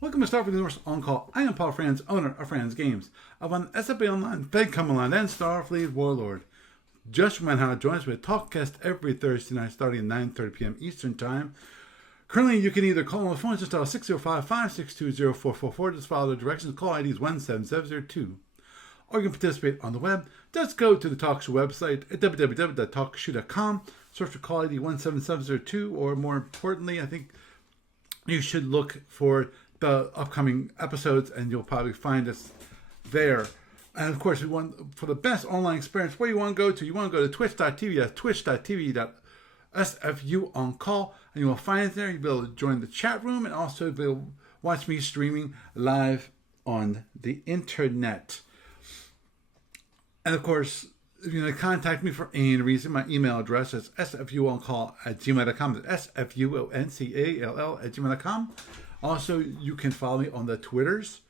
Welcome to Start with the Universe On Call. I am Paul Franz, owner of Franz Games. I've on SFA Online, FedCom Online, and Starfleet Warlord. Just remember how to join us with a Talkcast every Thursday night starting at 9:30 p.m. Eastern Time. Currently, you can either call on the phone, just dial 605-562-0444. Just follow the directions. Call ID is 17702. Or you can participate on the web. Just go to the TalkShoe website at www.talkshoe.com. Search for call ID 17702, or more importantly, I think you should look for the upcoming episodes and you'll probably find us there. And of course, we want for the best online experience, where you want to go to, to twitch.tv. That's twitch.tv.sfu on call, and you will find it there. You'll be able to join the chat room and also be able to watch me streaming live on the internet. And of course, if you want to contact me for any reason, my email address is sfuoncall@gmail.com. That's sfuoncall@gmail.com. Also, you can follow me on the Twitters,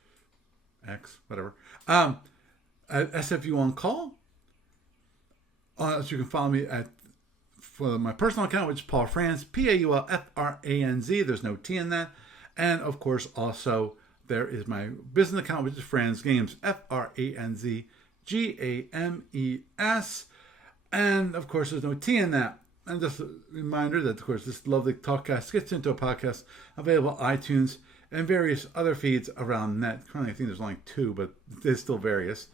X, whatever, at SFU on Call. So you can follow me for my personal account, which is Paul Franz, PaulFranz. There's no T in that. And of course, also there is my business account, which is Franz Games, FranzGames. And of course, there's no T in that. And just a reminder that, of course, this lovely talkcast gets into a podcast available on iTunes and various other feeds around net. Currently, I think there's only 2, but there's still various.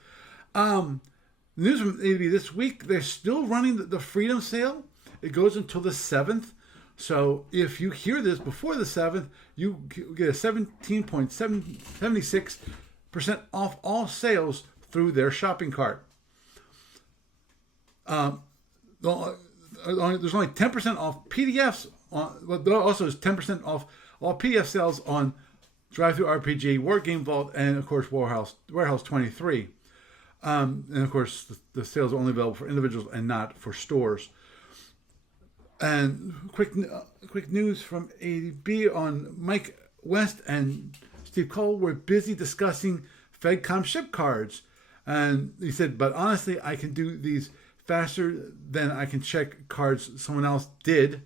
News from AV this week, they're still running the Freedom Sale. It goes until the 7th. So if you hear this before the 7th, you get a 17.76% off all sales through their shopping cart. There's only 10% off PDFs. There also is 10% off all PDF sales on Drive-Thru RPG, War Game Vault, and of course Warehouse 23. And of course the sales are only available for individuals and not for stores. And quick news from ADB on Mike West and Steve Cole were busy discussing FedCom ship cards. And he said, but honestly, I can do these faster than I can check cards someone else did.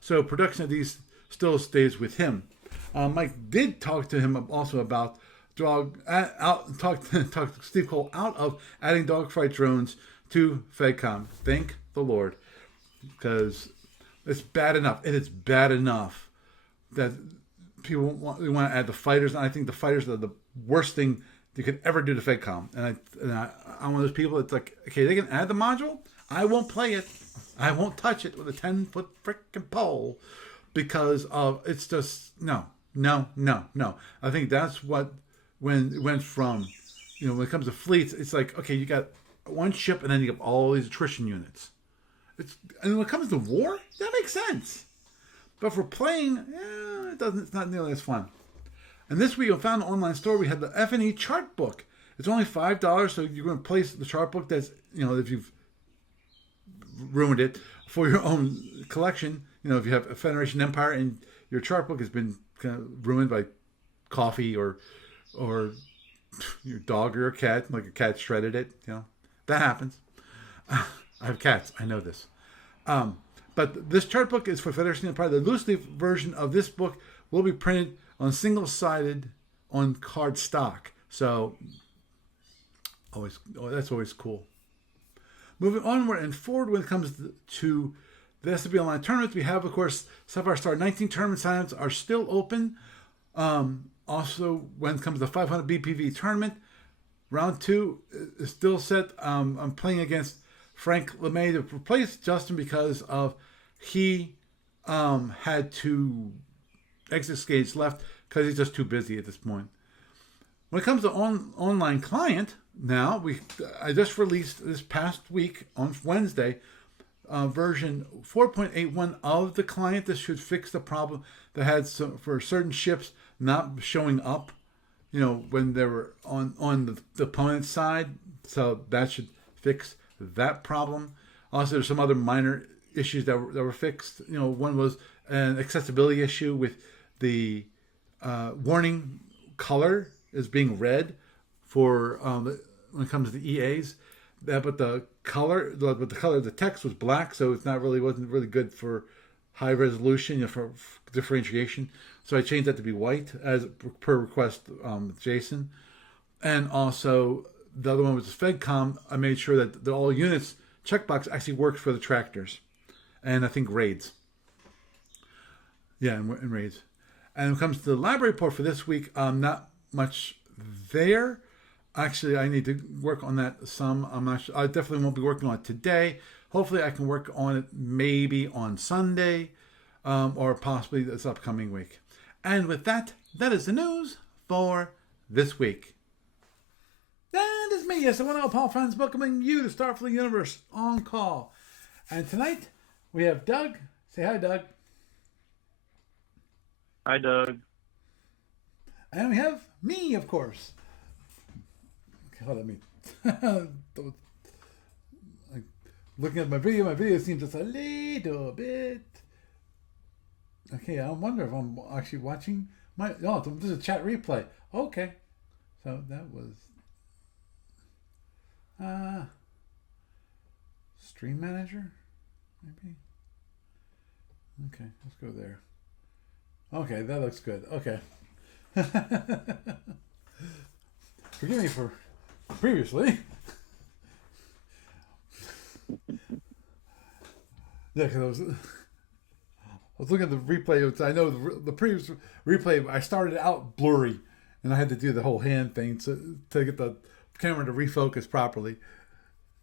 So production of these still stays with him. Mike did talk to him also about talk Steve Cole out of adding dogfight drones to FedCom. Thank the Lord, because it's bad enough. It is bad enough that people want to add the fighters, and I think the fighters are the worst thing you could ever do to FedCom. And I'm one of those people that's like, okay, they can add the module. I won't play it. I won't touch it with a 10-foot freaking pole, because of it's just no. I think that's what when it went from, when it comes to fleets, it's like, okay, you got one ship and then you have all these attrition units. And when it comes to war, that makes sense. But for playing, it's not nearly as fun. And this week, I found an online store. We had the F&E chart book. It's only $5, so you're going to place the chart book that's, if you've ruined it, for your own collection. If you have a Federation Empire and your chart book has been kind of ruined by coffee or your dog or your cat, like a cat shredded it, that happens. I have cats. I know this. But this chart book is for Federation Empire. The loose leaf version of this book will be printed on single-sided on card stock. So that's always cool. Moving onward and forward when it comes to the SFB Online tournaments, we have, of course, Sapphire Star 19 tournament signups are still open. Also, when it comes to the 500 BPV tournament, round 2 is still set. I'm playing against Frank LeMay to replace Justin because of he had to exit stage left because he's just too busy at this point. When it comes to online client, now I just released this past week on Wednesday version 4.81 of the client. This should fix the problem that had for certain ships not showing up, when they were on the opponent's side. So that should fix that problem. Also, there's some other minor issues that were fixed. One was an accessibility issue with the warning color is being red for when it comes to the EAs. But the color of the text was black, so wasn't really good for high resolution, for differentiation. So I changed that to be white as per request, Jason. And also the other one was the FedCom. I made sure that all units checkbox actually works for the tractors, and I think raids. Yeah, and raids. And when it comes to the library report for this week, not much there. Actually, I need to work on that some. I'm not sure. I definitely won't be working on it today. Hopefully, I can work on it maybe on Sunday, or possibly this upcoming week. And with that, that is the news for this week. That is me, yes, the one Paul Franz, welcoming you to Starfleet Universe on call. And tonight, we have Doug. Say hi, Doug. Hi, Doug. And we have me, of course. Okay, hold on, looking at my video seems just a little bit. Okay, I wonder if I'm actually watching my. Oh, this is a chat replay. Okay, so that was Stream Manager, maybe. Okay, let's go there. Okay, that looks good. Okay. Forgive me for previously. Yeah, because I was looking at the replay. I know the previous replay, I started out blurry, and I had to do the whole hand thing to get the camera to refocus properly.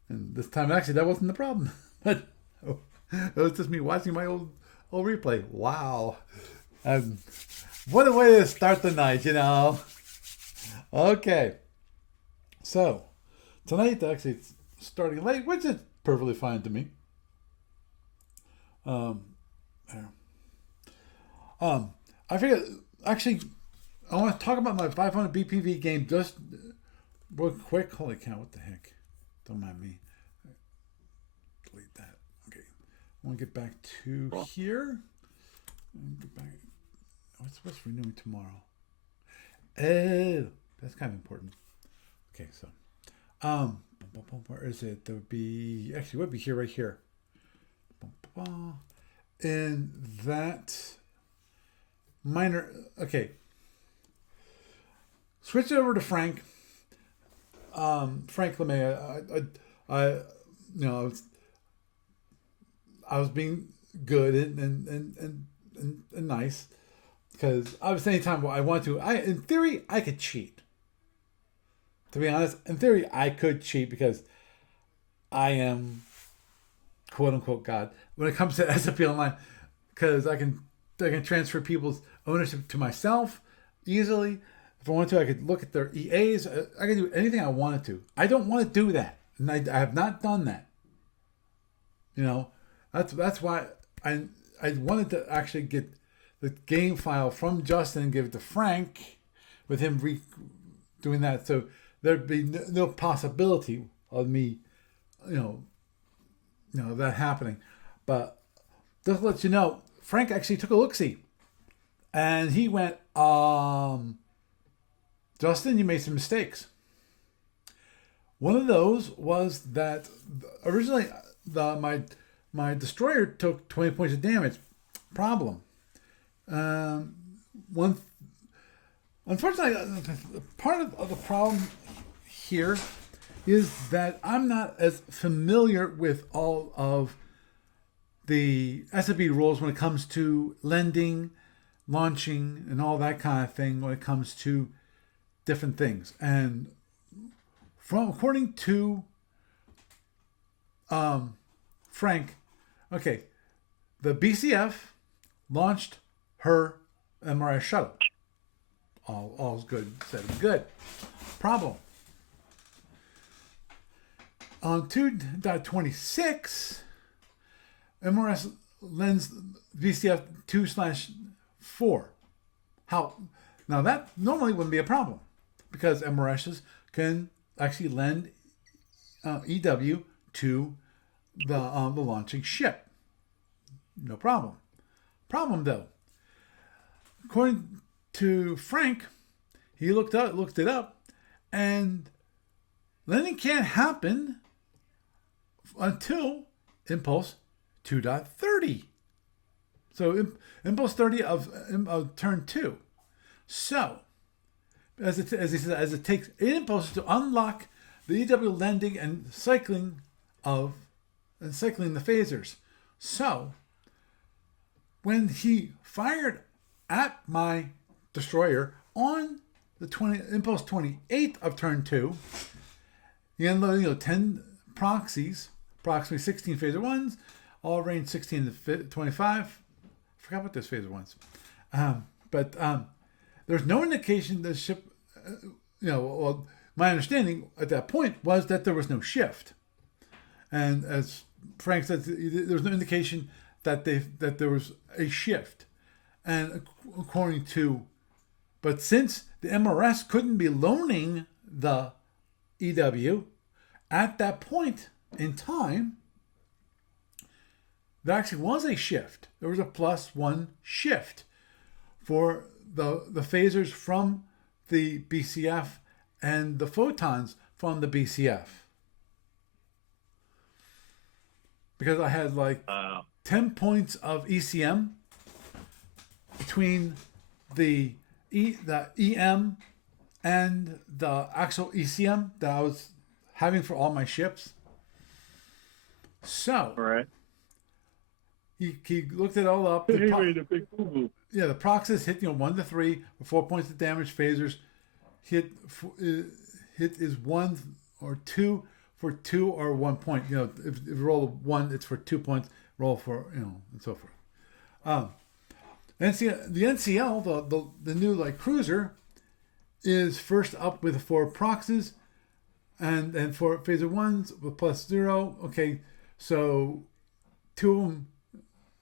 And this time, actually, that wasn't the problem. But it was just me watching my old replay. Wow. And what a way to start the night, Okay. So, tonight, actually, it's starting late, which is perfectly fine to me. I figured, actually, I want to talk about my 500 BPV game just real quick. Holy cow, what the heck? Don't mind me. Delete that. Okay. I want to get back to here. Get back. What's renewing tomorrow? Oh, that's kind of important. Okay, so, where is it? There would be, actually, it would be here, right here. And that minor, okay. Switch it over to Frank. Frank LeMay, I was being good and nice, because obviously anytime I want to, in theory, I could cheat. To be honest, in theory, I could cheat because I am quote unquote God when it comes to SAP Online, because I can transfer people's ownership to myself easily. If I want to, I could look at their EAs. I can do anything I wanted to. I don't want to do that, and I have not done that. That's why I wanted to actually get the game file from Justin and give it to Frank, with him doing that. So there'd be no possibility of me, that happening. But just to let you know, Frank actually took a look-see, and he went, Justin, you made some mistakes. One of those was that originally my destroyer took 20 points of damage. Problem. Unfortunately, part of the problem here is that I'm not as familiar with all of the SAP rules when it comes to lending, launching, and all that kind of thing when it comes to different things. And according to Frank, okay, the BCF launched her MRS shuttle. All's good, said good. Problem. On 2.26, MRS lends VCF 2/4. How? Now that normally wouldn't be a problem, because MRSs can actually lend EW to the launching ship. No problem. Problem though, according to Frank, he looked it up, and lending can't happen until Impulse 2.30. So impulse 30 of turn 2. So, as he says, as it takes 8 impulses to unlock the EW landing and cycling the phasers. So, when he fired at my destroyer on the impulse 28 of turn 2, he unloaded 10 proxies, approximately 16 phaser 1s, all range 16 to 25. I forgot what those phaser 1s. But there's no indication the ship, my understanding at that point was that there was no shift. And as Frank said, there's no indication that there was a shift. And according to, but since the MRS couldn't be loaning the EW at that point in time, there actually was a shift. There was a +1 shift for the phasers from the BCF and the photons from the BCF. Because I had 10 points of ECM between the EM and the actual ECM that I was having for all my ships. So, right. He looked it all up. He made a big boo-boo. Yeah, the proxies hit 1 to 3 with 4 points of damage. Phasers hit is 1 or 2 for 2 or 1 point. If you roll a 1, it's for 2 points. Roll for and so forth. The NCL, the new cruiser, is first up with 4 proxies, and 4 phaser 1s with +0. Okay, so 2 of them.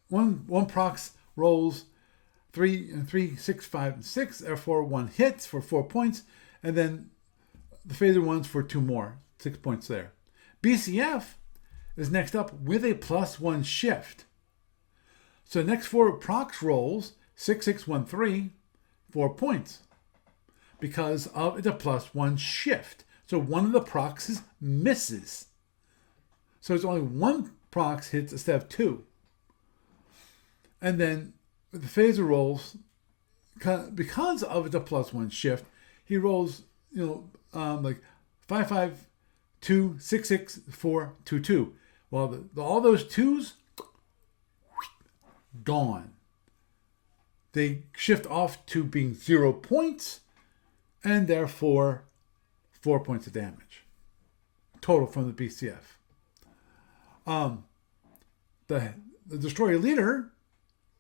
One prox rolls 3, 6, 5, and 6. Therefore, 1 hits for 4 points, and then the phaser 1s for 2 more, 6 points there. BCF is next up with a +1 shift. So next 4 prox rolls 6, 6, 1, 3, 4 points because of the +1 shift. So one of the proxies misses. So it's only 1 prox hits instead of 2. And then the phaser rolls, because of the +1 shift, he rolls 5, 5, 2, 6, 6, 4, 2, 2. Well, all those 2s gone. They shift off to being 0 points, and therefore 4 points of damage total from the BCF. The destroyer leader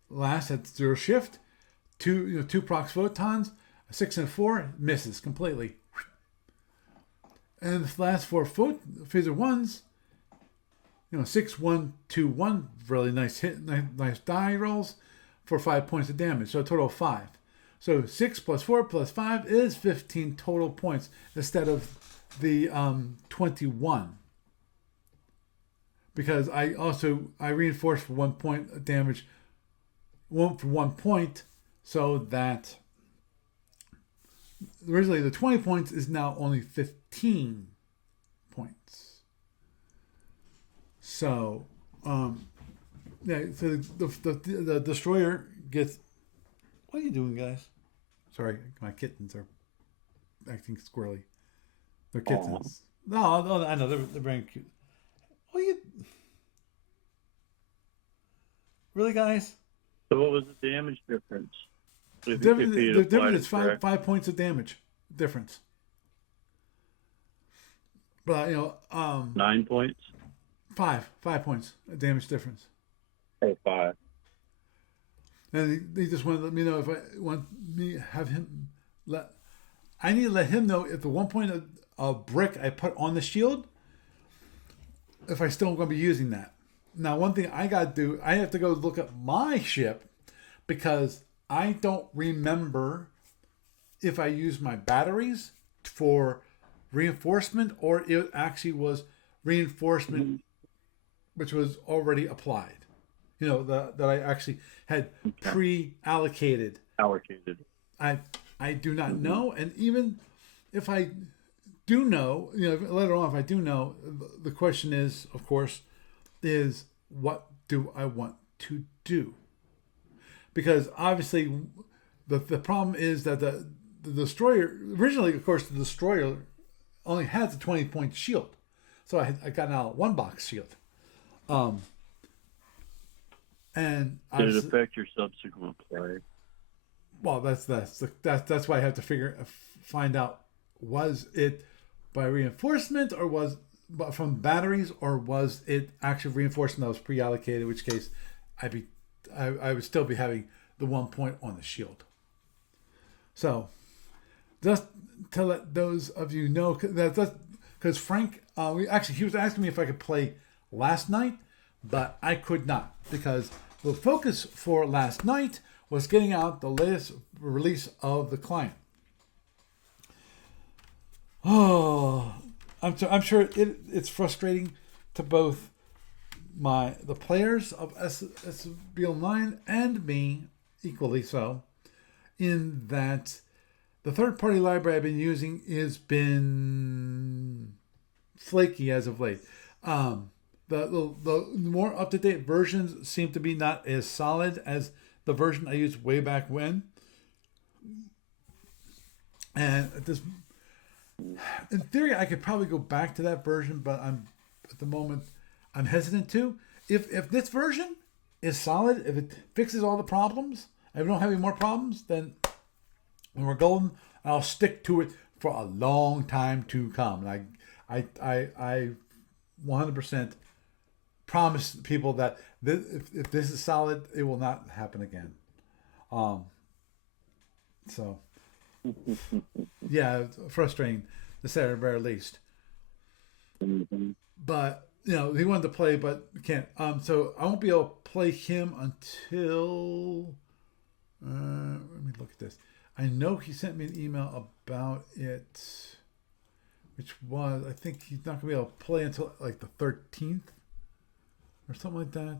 last at 0 shift, 2 prox photons, 6 and 4 misses completely. And the last 4 phaser 1s, 6, 1, 2, 1, really nice hit, nice die rolls for 5 points of damage. So a total of 5. So 6 + 4 + 5 is 15 total points instead of the 21. Because I reinforced for 1 point of damage, for 1 point, so that originally the 20 points is now only 15 points. So, so the destroyer gets. What are you doing, guys? Sorry, my kittens are acting squirrely. They're kittens. Aww. No, I know they're very cute. What are you? Really, guys? So what was the damage difference? The difference is 5 points of damage difference. But 9 points. 5 points of damage difference. Oh, 5. And they just want to let me know if I want me have him I need to let him know if the 1 point of brick I put on the shield, if I still going to be using that. Now, one thing I got to do, I have to go look at my ship because I don't remember if I used my batteries for reinforcement or it actually was reinforcement which was already applied. That I actually had pre-allocated. Allocated. I do not know, and even if I do know, later on if I do know, the question is, of course, is what do I want to do? because obviously the problem is that the destroyer originally, of course, the destroyer only has a 20-point shield, so I got now a 1-box shield, and Did it affect your subsequent play? well, that's why I have to find out, was it by reinforcement or was from batteries, or was it actual reinforcement that was pre-allocated, in which case I would still be having the 1 point on the shield. So just to let those of you know that because Frank, he was asking me if I could play last night, but I could not, because the focus for last night was getting out the latest release of the client. Oh, I'm sure it's frustrating to both the players of SBL 9 and me, equally so, in that the third-party library I've been using has been flaky as of late. The more up-to-date versions seem to be not as solid as the version I used way back when. And in theory, I could probably go back to that version, but at the moment I'm hesitant to. If this version is solid, if it fixes all the problems, and we don't have any more problems, then when we're golden, I'll stick to it for a long time to come. And I 100% promise people that if this is solid, it will not happen again. So yeah, frustrating to say at the very least. Mm-hmm. But he wanted to play, but can't. So I won't be able to play him until. Let me look at this. I know he sent me an email about it, which was, I think he's not gonna be able to play until like the 13th or something like that.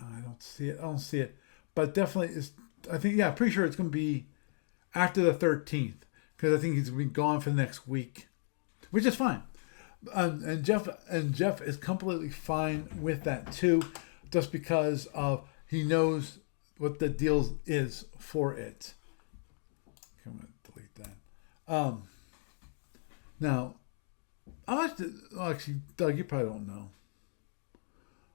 I don't see it, but definitely is. I think, yeah, pretty sure it's gonna be after the 13th, because I think he's gonna be gone for the next week, which is fine. And Jeff is completely fine with that too, just because of he knows what the deal is for it. I'm gonna delete that. Now, actually, Doug, you probably don't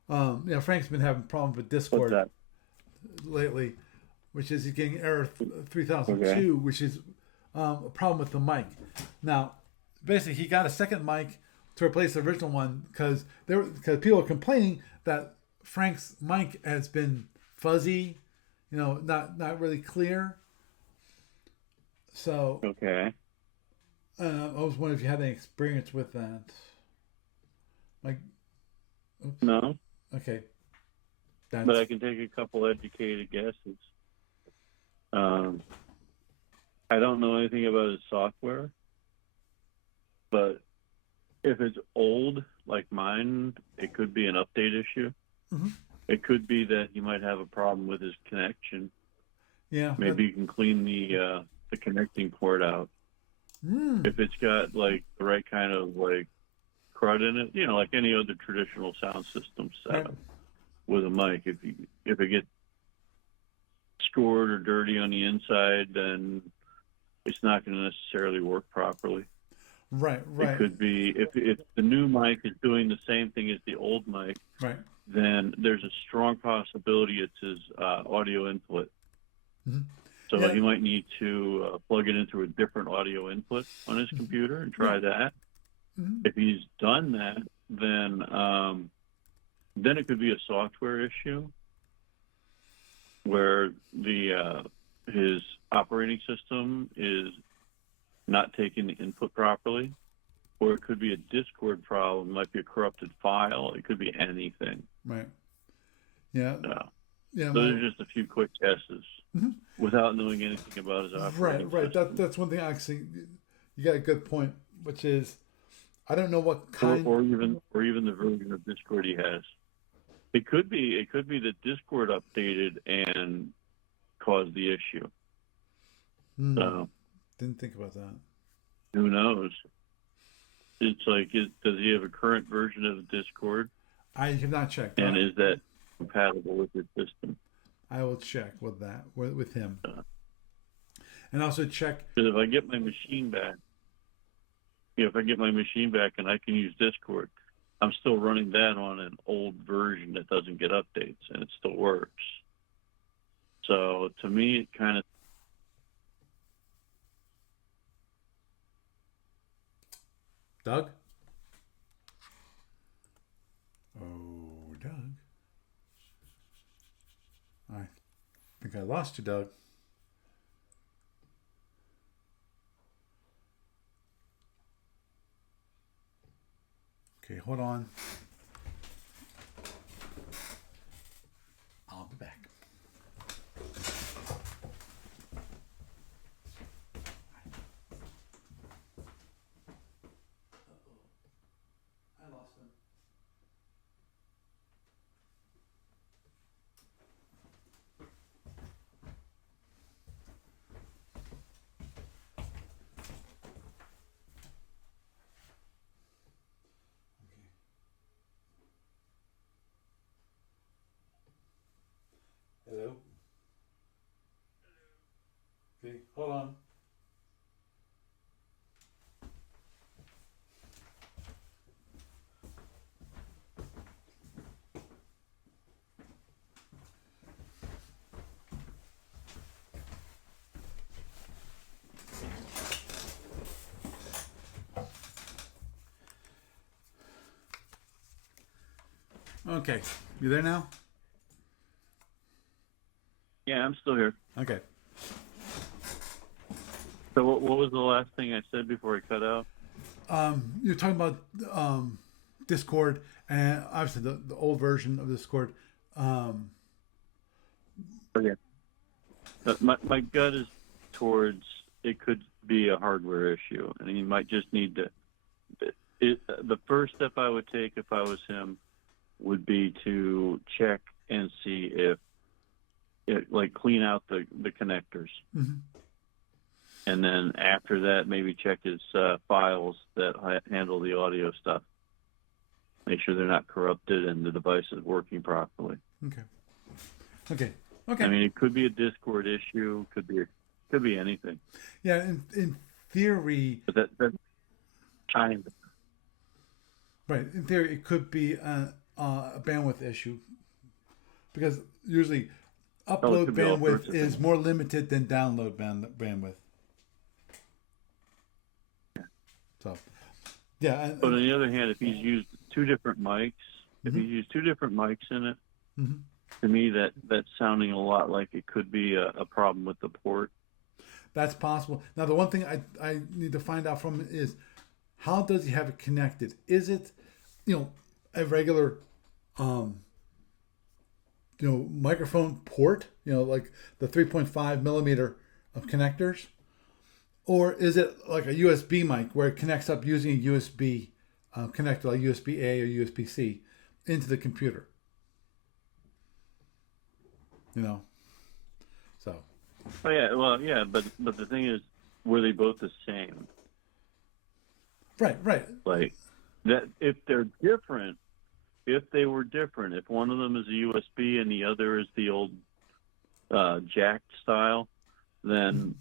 know. Frank's been having problems with Discord lately, which is he's getting error 3002, which is a problem with the mic. Now, basically, he got a second mic to replace the original one because people are complaining that Frank's mic has been fuzzy, not really clear. So okay, I was wondering if you had any experience with that. Oops. No. Okay. But I can take a couple educated guesses. I don't know anything about his software, but if it's old like mine, it could be an update issue. Mm-hmm. It could be that he might have a problem with his connection. Yeah. Maybe you can clean the connecting port out. If it's got like the right kind of like crud in it, like any other traditional sound system setup with a mic. If it gets scored or dirty on the inside, then it's not going to necessarily work properly. Right. It could be if the new mic is doing the same thing as the old mic, then there's a strong possibility it's his audio input. Mm-hmm. So he might need to plug it into a different audio input on his computer and try that. Mm-hmm. If he's done that, then it could be a software issue where his operating system is not taking the input properly, or it could be a Discord problem. It might be a corrupted file. It could be anything. Right. Yeah. Yeah. Those are just a few quick guesses without knowing anything about his operating system. Right. That's one thing. Actually, you got a good point, which is I don't know what kind, or even the version of Discord he has. It could be that Discord updated and caused the issue. So didn't think about that. Who knows? It's like, does he have a current version of Discord? I have not checked. And is that compatible with your system. I will check with that with him, and also check. Because if I get my machine back, if I get my machine back and I can use Discord, I'm still running that on an old version that doesn't get updates, and it still works. So to me, it kind of. Doug? Oh, Doug. I think I lost you, Doug. Okay, hold on. I'll be back. I lost him. Hello? Okay, hold on. Okay, you there now? Yeah, I'm still here. Okay. So what was the last thing I said before I cut out? You're talking about Discord, and obviously the old version of Discord. Okay. But my gut is towards it could be a hardware issue, and you might just need to. The first step I would take if I was him would be to check and see if like clean out the connectors. Mm-hmm. And then after that, maybe check his files that handle the audio stuff. Make sure they're not corrupted and the device is working properly. Okay. Okay. Okay. I mean, it could be a Discord issue. Could be anything. Yeah, in theory. But that's kind of. Right. In theory, it could be a bandwidth issue, because usually upload bandwidth is more limited than download bandwidth. So, yeah. But on the other hand, if he's used two different mics, if he's used two different mics in it, to me that's sounding a lot like it could be a problem with the port. That's possible. Now, the one thing I need to find out from him is, how does he have it connected? Is it, a regular, microphone port, like the 3.5 millimeter of connectors? Or is it like a USB mic where it connects up using a USB connector, like USB A or USB C, into the computer? So. Oh yeah, well yeah, but the thing is, were they both the same? Right. Like that, if they're different, if they were different, if one of them is a USB and the other is the old jacked style, then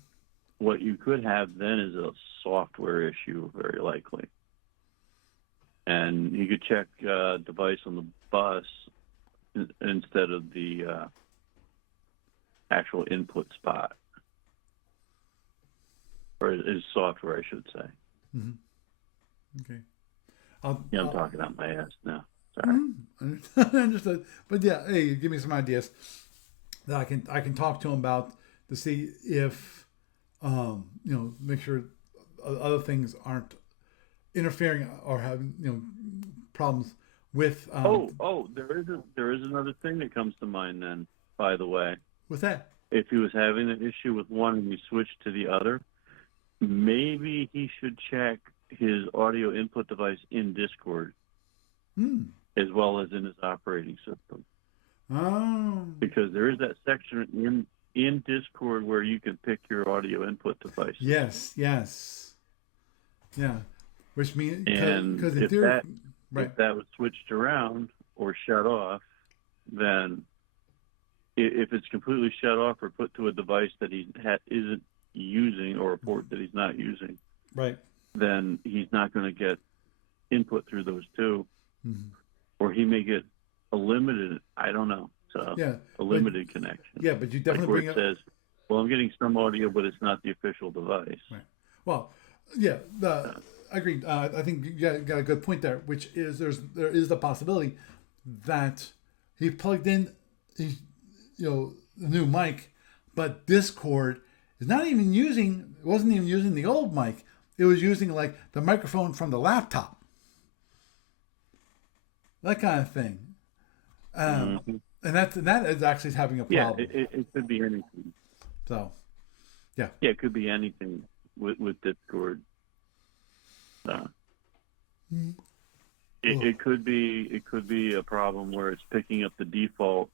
what you could have then is a software issue, very likely. And you could check device on the bus instead of the actual input spot, or is software, I should say. Mm-hmm. Okay. I'm talking out my ass now. Sorry. Understood. But yeah, hey, you give me some ideas that I can talk to him about to see if make sure other things aren't interfering or having problems with. There is another thing that comes to mind then. By the way, what's that? If he was having an issue with one and he switched to the other, maybe he should check his audio input device in Discord, as well as in his operating system. Oh. Because there is that section in Discord where you can pick your audio input device. Yes. Yeah. Which means, and if that was switched around or shut off, then if it's completely shut off or put to a device that he isn't using, or a port that he's not using, right, then he's not going to get input through those two, or he may get a limited, I don't know, a limited connection. Yeah, but you definitely like where it says, well, I'm getting some audio, but it's not the official device. Right. Well, yeah, I agree. I think you got a good point there, which is there is the possibility that he plugged in, the new mic, but Discord is not even wasn't even using the old mic. It was using like the microphone from the laptop, that kind of thing. And that is actually having a problem. Yeah, it could be anything. So, yeah. Yeah, it could be anything with Discord. It could be a problem where it's picking up the default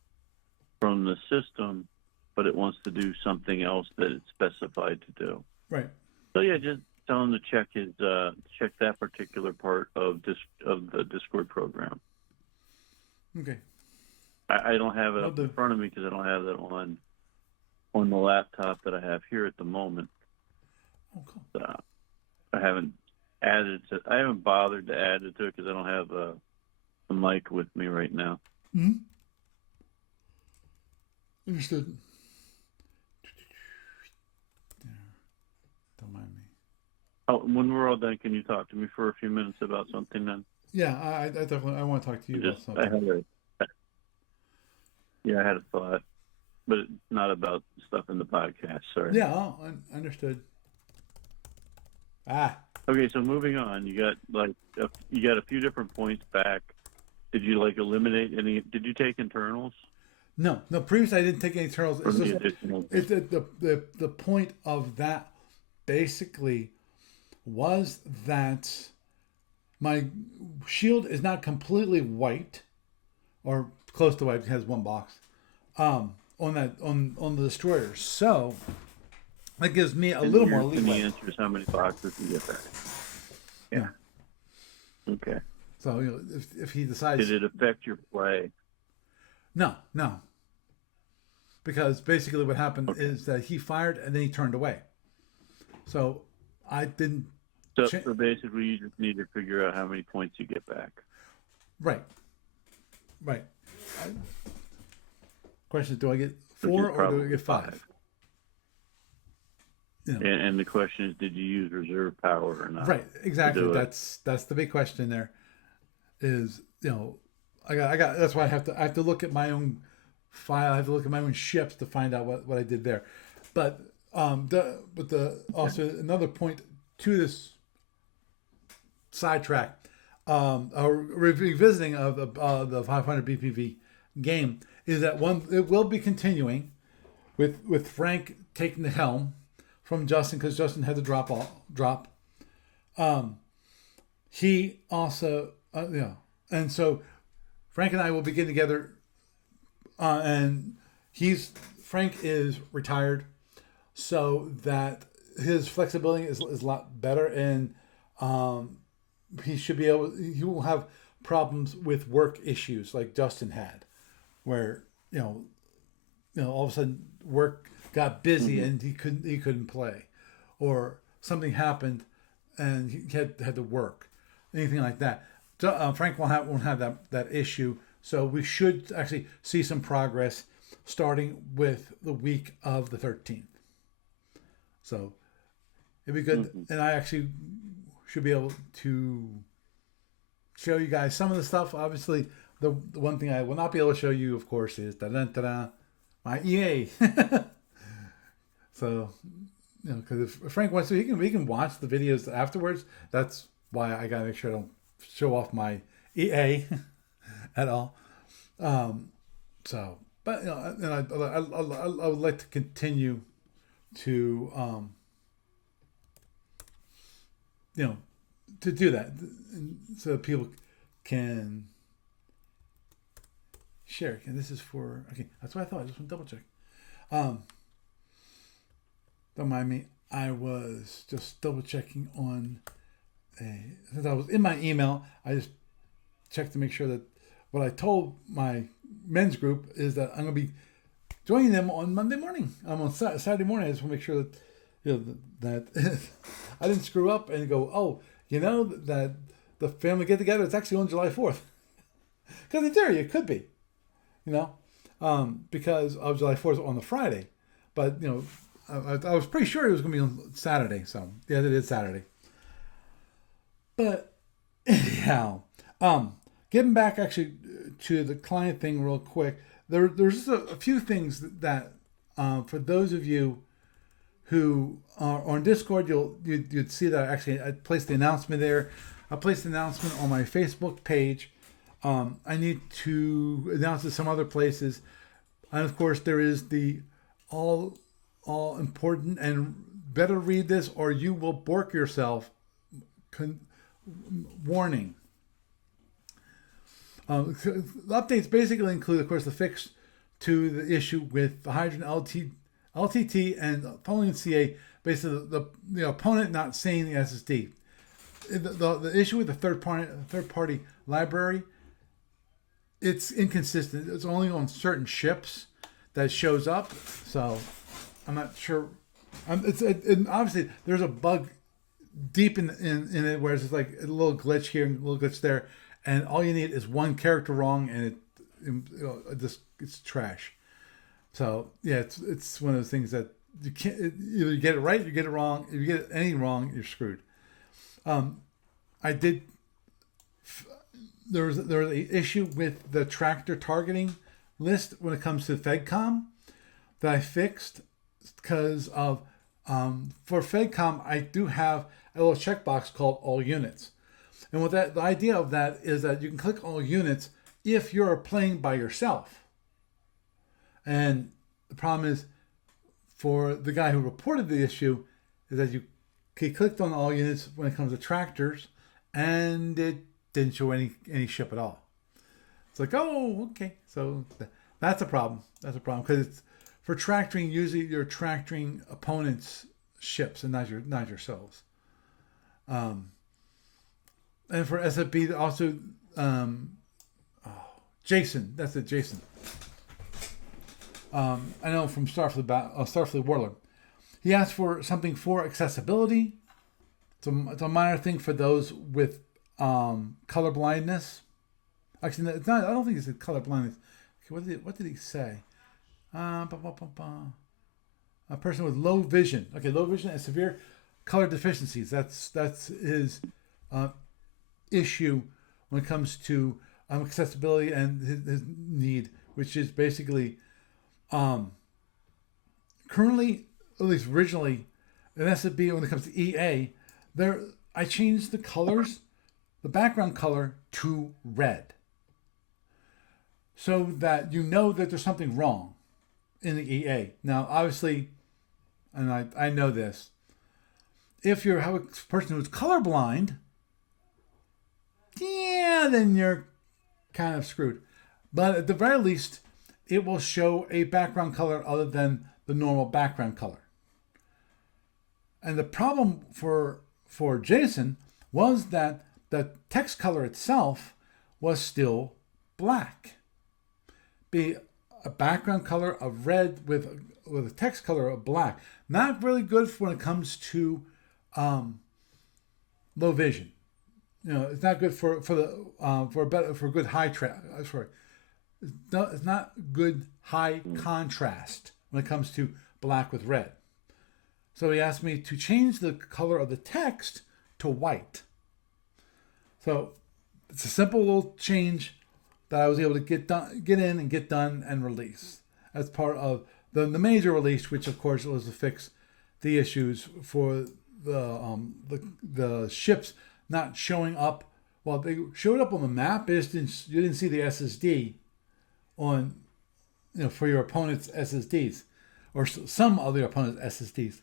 from the system, but it wants to do something else that it's specified to do. Right. So yeah, just tell him to check that particular part of the Discord program. Okay. I don't have it up in front of me because I don't have that on the laptop that I have here at the moment. Oh, cool. I haven't bothered to add it to it because I don't have a mic with me right now. Mm-hmm. Understood. Don't mind me. Oh, when we're all done, can you talk to me for a few minutes about something then? Yeah, I definitely want to talk to you about something. I had a thought, but it's not about stuff in the podcast. Sorry. Yeah, understood. Okay, so moving on, you got a few different points back. Did you eliminate any? Did you take internals? No. Previously I didn't take any internals. It's the point of that basically was that my shield is not completely white, or close to white. It has one box on the destroyer. So that gives me a little more leeway. The answer is how many boxes you get back. Yeah. Okay. So if he decides, did it affect your play? No. Because basically what happened is that he fired and then he turned away. So I didn't. So basically, you just need to figure out how many points you get back. Right. Question is, do I get 4 or do I get 5? And the question is, did you use reserve power or not? Right, exactly. That's the big question there. Is I got that's why I have to look at my own file. I have to look at my own ships to find out what I did there. But also another point to this sidetrack, revisiting of the 500 BPV game is that it will be continuing with Frank taking the helm from Justin, because Justin had to drop. He also and so Frank and I will be getting together, and Frank is retired, so that his flexibility is a lot better, and he will have problems with work issues like Justin had, where all of a sudden work got busy and he couldn't play, or something happened and he had to work, anything like that. Frank won't have that issue, so we should actually see some progress starting with the week of the 13th. So it'd be good, and I actually should be able to show you guys some of the stuff. Obviously, the one thing I will not be able to show you, of course, is my EA. So, because if Frank wants to, he can watch the videos afterwards. That's why I gotta make sure I don't show off my EA at all. So, but and I would like to continue to to do that, so that people can share. And this is for, okay, that's what I thought. I just want to double check. Don't mind me. I was just double checking on since I was in my email, I just checked to make sure that what I told my men's group is that I'm going to be joining them on Monday morning. I'm on Saturday morning. I just want to make sure that that I didn't screw up and go, oh, that the family get together. It's actually on July 4th. Because in theory, it could be, because of July 4th on the Friday. But, I was pretty sure it was going to be on Saturday. So, yeah, it is Saturday. But, anyhow, getting back actually to the client thing real quick, there's just a few things that for those of you who are on Discord, you'd see that I placed the announcement there. I placed the announcement on my Facebook page. I need to announce it some other places, and of course there is the all important and better read this or you will bork yourself warning. The updates basically include, of course, the fix to the issue with the Hydrogen LTT and following CA, basically the opponent not seeing the SSD. The issue with the third party library, it's inconsistent. It's only on certain ships that shows up. So I'm not sure. And obviously there's a bug deep in it where it's just like a little glitch here and a little glitch there, and all you need is one character wrong, and it's trash. So yeah, it's one of those things that you can't, either you get it right, or you get it wrong. If you get anything wrong, you're screwed. There was an issue with the tractor targeting list when it comes to FedCom that I fixed because of for FedCom I do have a little checkbox called all units, and the idea of that is that you can click all units if you're playing by yourself. And the problem is, for the guy who reported the issue, is that he clicked on all units when it comes to tractors, and it didn't show any ship at all. It's like, oh, okay. So that's a problem. That's a problem because it's for tractoring. Usually, you're tractoring opponents' ships and not yourselves. And for SFB also, Jason. That's it, Jason. I know from Starfleet Warlord. He asked for something for accessibility. It's a minor thing for those with color blindness. Actually, it's not. I don't think it's color blindness. Okay, what did he say? A person with low vision. Okay, low vision and severe color deficiencies. That's his issue when it comes to accessibility and his need, which is basically currently, at least originally, in SFB when it comes to EA, I changed the colors, the background color to red, so that that there's something wrong in the EA. Now, obviously, and I know this, if you have a person who's colorblind, yeah, then you're kind of screwed. But at the very least, it will show a background color other than the normal background color. And the problem for Jason was that the text color itself was still black. Be a background color of red with a text color of black. Not really good when it comes to low vision. It's not good for good high it's not good high contrast when it comes to black with red. So he asked me to change the color of the text to white. So it's a simple little change that I was able to get in and get done and release as part of the major release, which of course was to fix the issues for the ships not showing up. Well, they showed up on the map, but you didn't see the SSD on, for your opponent's SSDs, or some of your opponent's SSDs.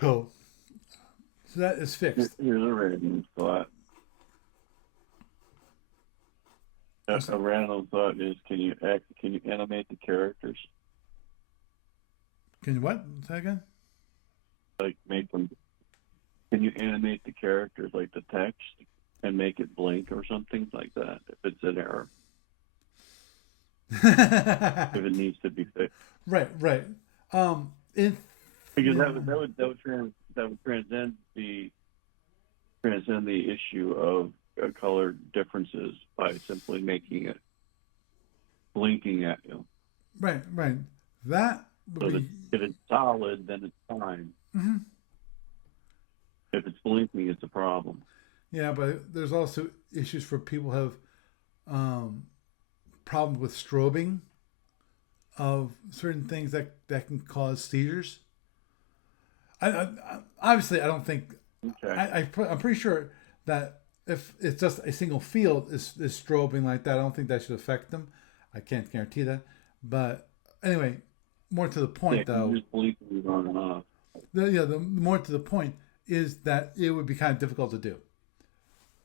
So that is fixed. Here's a random thought. A random thought is: can you animate the characters? Can you what? Say again? Like make them. Can you animate the characters, like the text, and make it blink or something like that if it's an error? if it needs to be fixed. Right, right. In Because yeah, that would transcend the issue of color differences by simply making it blinking at you. right, right. That would So that be. if it's solid, then it's fine. Mhm. If it's blinking, it's a problem. Yeah, but there's also issues for people who have um, problems with strobing of certain things that can cause seizures. I obviously I don't think Okay. I'm pretty sure that if it's just a single field is strobing like that, I don't think that should affect them. I can't guarantee that, but anyway, more to the Yeah, point you though. just blinking on and off. The more to the point is that it would be kind of difficult to do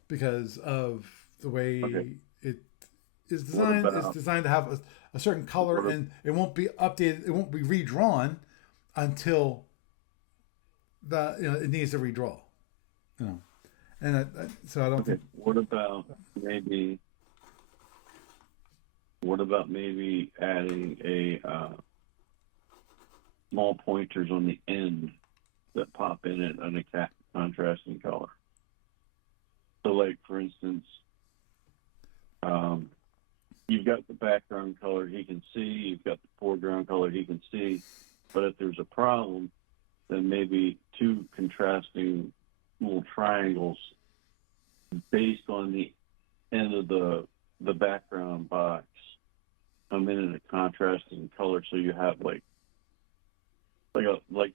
because of the Okay. way it is What designed. It's about designed to have a certain color, what? and it won't be updated. It won't be redrawn until it needs to redraw. You know, and so I don't Okay. think. Maybe? What about maybe adding a small pointers on the end that pop in it on a contrasting color? So, like for instance, you've got the background color he can see, you've got the foreground color he can see, but if there's a problem, then maybe two contrasting little triangles based on the end of the background box come in a contrasting color, so you have like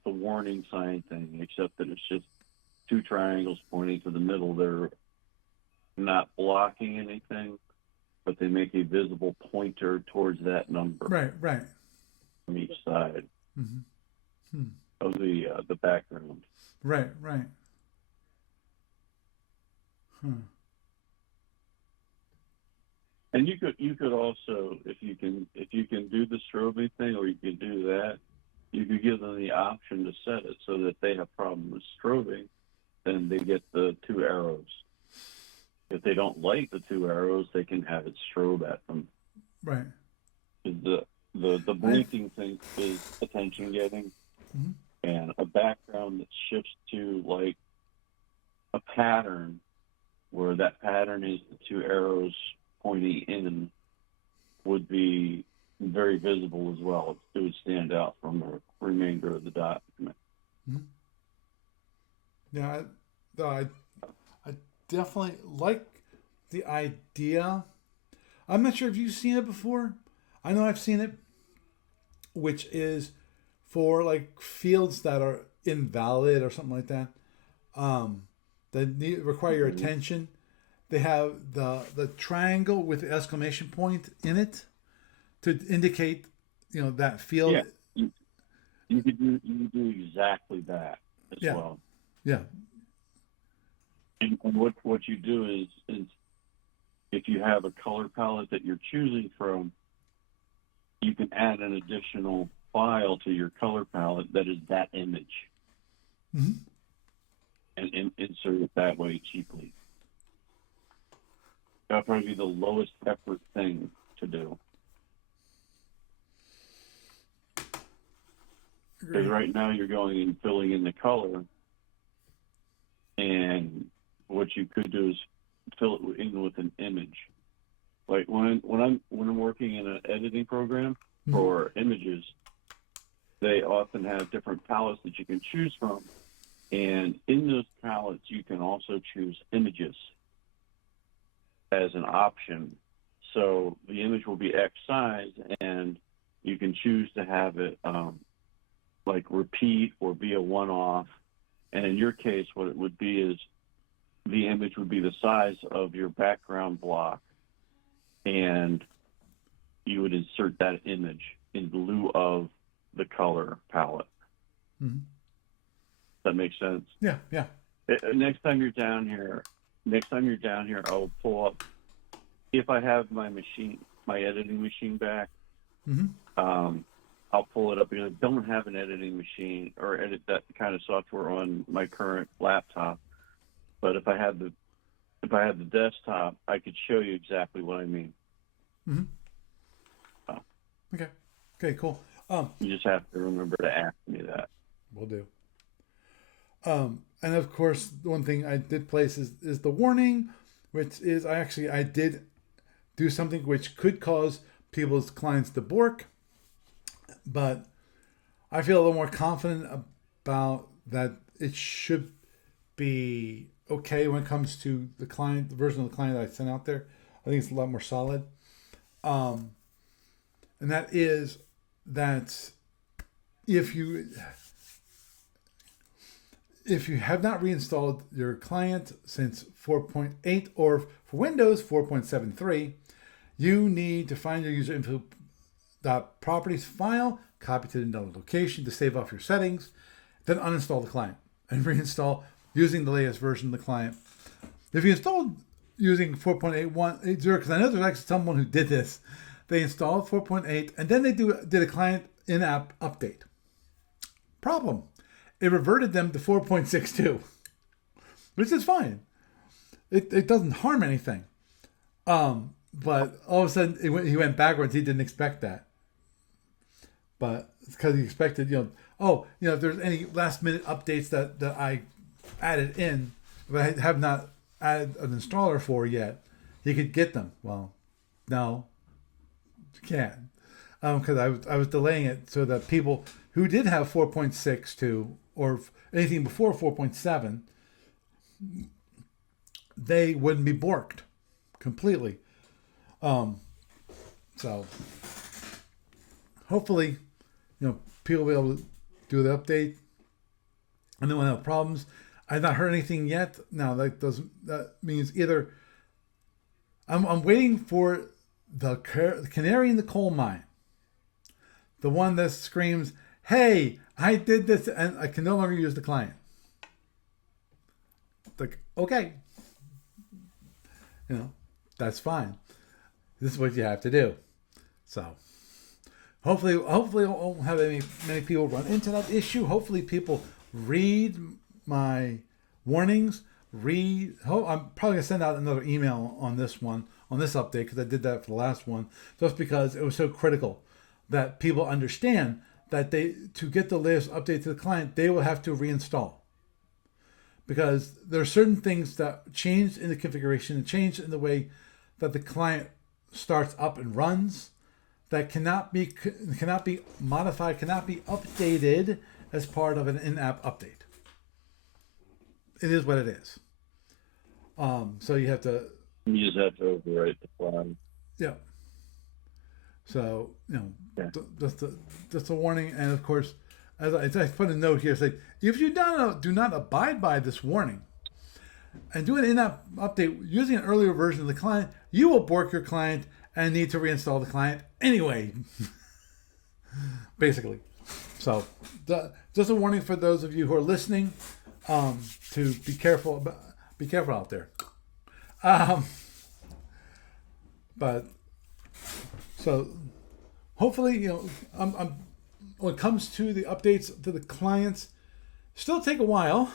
the warning sign thing, except that it's just two triangles pointing to the middle. They're not blocking anything, but they make a visible pointer towards that number Right, right. from each side Mm-hmm. of the background. Right, right. Hmm. And you could also, if you can do the strobing thing, or you can do that, you could give them the option to set it so that they have problem with strobing, then they get the two arrows. If they don't like the two arrows, they can have it strobe at them. Right. The I. blinking thing is attention getting, Mhm. and a background that shifts to like a pattern where that pattern is the two arrows pointing in would be very visible as well. It would stand out from the remainder of the document. Mhm. Yeah, I definitely like the idea. I'm not sure if you've seen it before. I know I've seen it, which is for like fields that are invalid or something like that. That require your Mm-hmm. attention. They have the triangle with the exclamation point in it to indicate that field. Yeah, you could do exactly that as Yeah, well. yeah. And what you do is if you have a color palette that you're choosing from, you can add an additional file to your color palette that is that image, Mm-hmm. and insert it that way cheaply. That'll probably be the lowest effort thing to do. Because right now you're going and filling in the color, and what you could do is fill it in with an image. Like when I'm working in an editing program for images, they often have different palettes that you can choose from, and in those palettes you can also choose images as an option. So the image will be X size, and you can choose to have it like repeat or be a one-off. And in your case, what it would be is the image would be the size of your background block, and you would insert that image in lieu of the color palette. Mm-hmm. Does that make sense? Yeah, yeah. Next time you're down here, I'll pull up. If I have my editing machine back, Mm-hmm. I'll pull it up because I don't have an editing machine or edit that kind of software on my current laptop. But if I had the desktop, I could show you exactly what I mean. Mm-hmm. Okay. Okay, cool. You just have to remember to ask me that. Will do. And of course, the one thing I did place is the warning, which is I did do something which could cause people's clients to bork, but I feel a little more confident about that it should be okay when it comes to the client, the version of the client that I sent out there. I think it's a lot more solid. And that is that if you have not reinstalled your client since 4.8 or for Windows 4.73, you need to find your user info.properties file, copy to the known location to save off your settings, then uninstall the client and reinstall using the latest version of the client. If you installed using 4.8180, because I know there's actually someone who did this, they installed 4.8 and then they did a client in-app update. Problem. It reverted them to 4.62, which is fine. It doesn't harm anything. But all of a sudden he went backwards. He didn't expect that. But it's because he expected, if there's any last minute updates that I added in, but I have not added an installer for yet, he could get them. Well, no, you can't. Because I was delaying it so that people who did have 4.62 or anything before 4.7, they wouldn't be borked completely. So hopefully, people will be able to do the update and then we'll have problems. I've not heard anything yet. Now that means either I'm waiting for the canary in the coal mine. The one that screams, "Hey, I did this and I can no longer use the client." Like, okay. That's fine. This is what you have to do. So hopefully I won't have many people run into that issue. Hopefully people read my warnings. I'm probably gonna send out another email on this update, because I did that for the last one, just because it was so critical that people understand that to get the latest update to the client, they will have to reinstall. Because there are certain things that change in the configuration and change in the way that the client starts up and runs that cannot be modified, cannot be updated as part of an in-app update. It is what it is. So you have to use that to overwrite the flag. Yeah. So just a warning, and of course, as I put a note here, say if you do not abide by this warning and do an in-app update using an earlier version of the client, you will bork your client and need to reinstall the client anyway. Basically. So just a warning for those of you who are listening, to be careful out there. But so hopefully, when it comes to the updates to the clients, still take a while,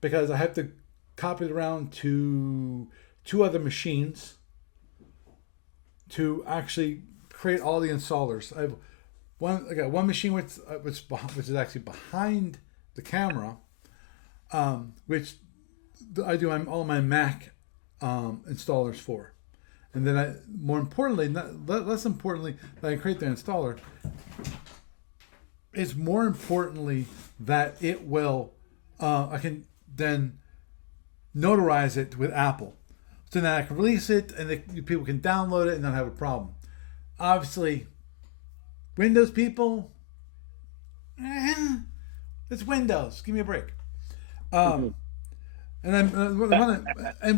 because I have to copy it around to 2 other machines to actually create all the installers. I got one machine which is actually behind the camera, which I do all my Mac installers for. And then less importantly, that I create the installer, it's more importantly that it will, I can then notarize it with Apple. So then I can release it and people can download it and not have a problem. Obviously, Windows people, it's Windows. Give me a break. And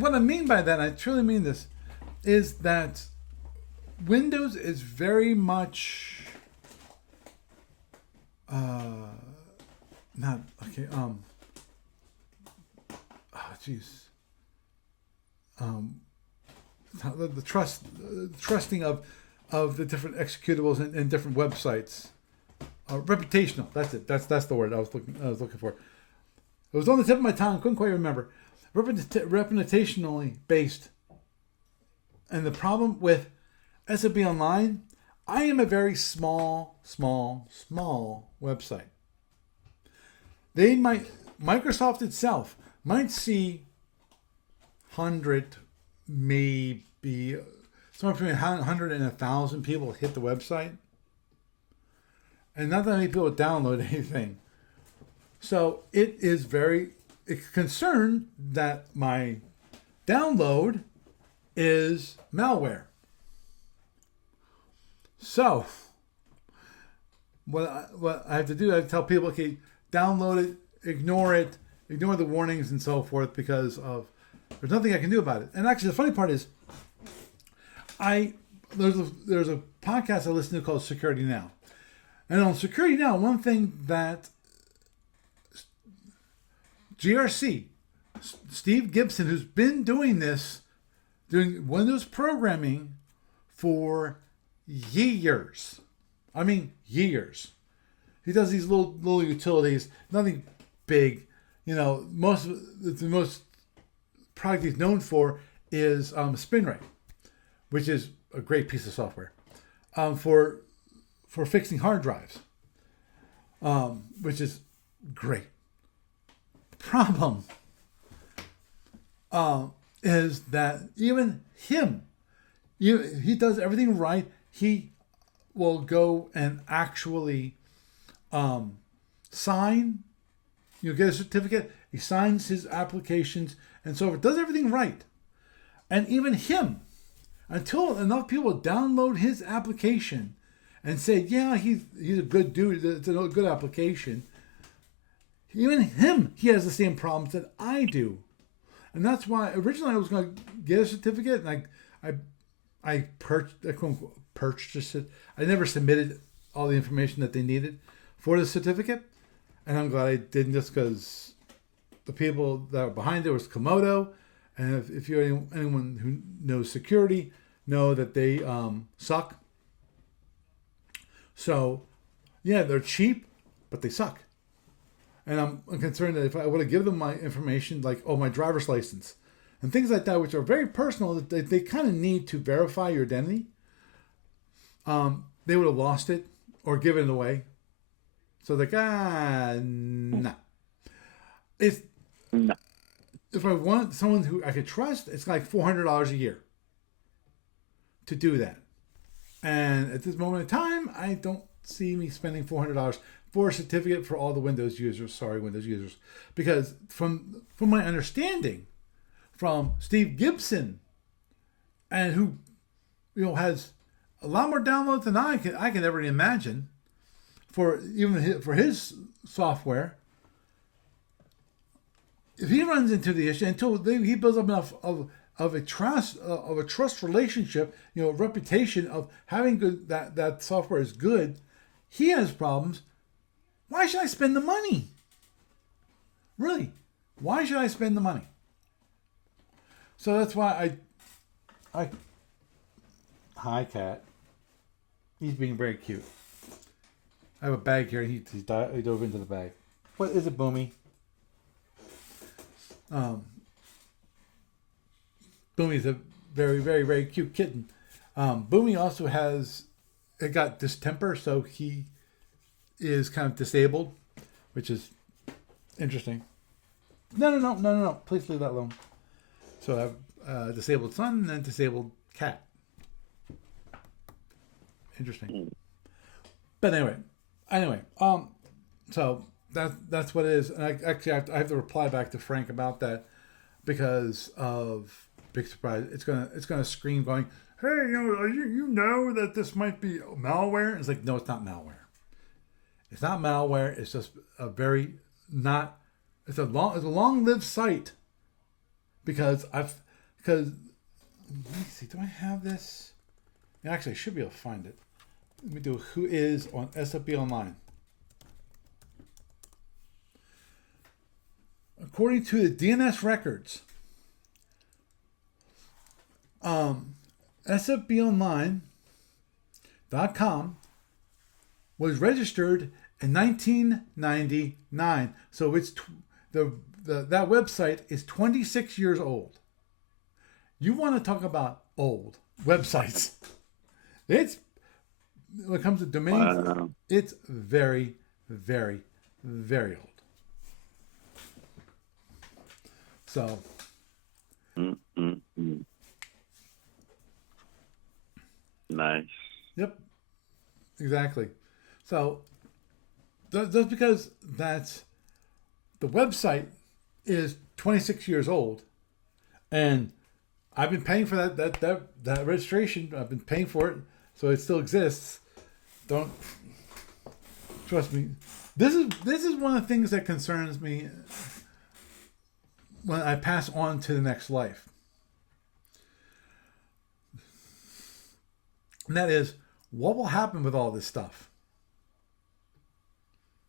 what I mean by that, I truly mean this, is that Windows is very much not okay. The trusting of the different executables and different websites. Reputational. That's it. That's the word I was looking for. It was on the tip of my tongue. Couldn't quite remember. Reputationally based. And the problem with SFB Online, I am a very small website. Microsoft itself might see 100, maybe somewhere between 100 and 1,000 people hit the website, and not that many people download anything. So it is very concerned that my download is malware. So what I have to do, I tell people, okay, download it, ignore the warnings and so forth, because there's nothing I can do about it. And actually, the funny part is, there's a podcast I listen to called Security Now, and on Security Now, one thing that GRC, Steve Gibson, who's been doing Windows programming for years. I mean, years. He does these little utilities, nothing big. The most product he's known for is SpinRay, which is a great piece of software for fixing hard drives, which is great. Problem is that even him, he does everything right. He will go and actually sign, get a certificate. He signs his applications and so forth, does everything right. And even him, until enough people download his application and say, yeah, he's a good dude, it's a good application, even him, he has the same problems that I do. And that's why originally I was going to get a certificate, and I purchased it. I never submitted all the information that they needed for the certificate, and I'm glad I didn't, just because the people that were behind it was Komodo, and if you're anyone who knows security, know that they suck. So, yeah, they're cheap, but they suck. And I'm concerned that if I would have given them my information, like, my driver's license and things like that, which are very personal, that they kind of need to verify your identity, they would have lost it or given it away. So nah. If I want someone who I could trust, it's like $400 a year to do that. And at this moment in time, I don't see me spending $400 for a certificate for all the Windows users. Because from my understanding, from Steve Gibson, and who has a lot more downloads than I can ever imagine for his software. If he runs into the issue until he builds up enough of a trust relationship, reputation of having good that software is good, he has problems. Why should I spend the money? Really, why should I spend the money? So that's why I hi, cat. He's being very cute. I have a bag here, and he dove into the bag. What is it, Boomy? Boomy's a very, very, very cute kitten. Boomy also got distemper, so he is kind of disabled, which is interesting. No. Please leave that alone. So I have a disabled son and a disabled cat. Interesting. But anyway, so that's what it is. And I have to reply back to Frank about that because of big surprise. It's gonna scream going, hey, you know that this might be malware. It's like, no, it's not malware. It's not malware. It's just it's a long-lived site because let me see, do I have this? Actually, I should be able to find it. Let me do who is on SFB Online. According to the DNS records, SFBOnline.com was registered in 1999. So it's that website is 26 years old. You want to talk about old websites? It's when it comes to domains, it's very, very, very old. So. Nice. Yep. Exactly. So just because that's the website is 26 years old, and I've been paying for that registration. I've been paying for it, so it still exists. Don't trust me. This is one of the things that concerns me when I pass on to the next life. And that is, what will happen with all this stuff?